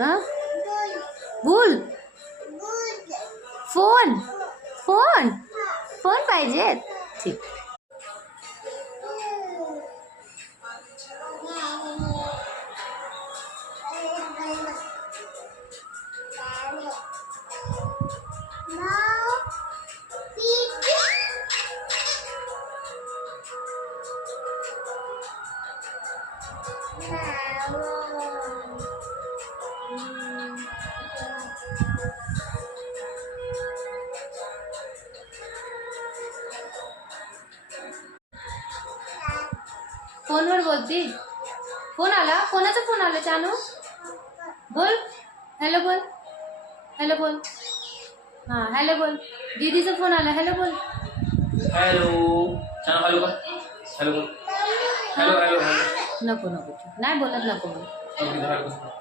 हा बोल. Phone phone phone पाहिजे. ठीक. फोनवर बोलती. फोन आला. कोणाचा फोन आला चानू? बोल. हॅलो बोल. हॅलो बोल. हां हॅलो बोल. दीदीचा फोन आला. हॅलो बोल. हॅलो चानू हॅलो बोल. हॅलो बोल. Hello hello hello. नको नको नाही बोलत. नको बोल. ओके.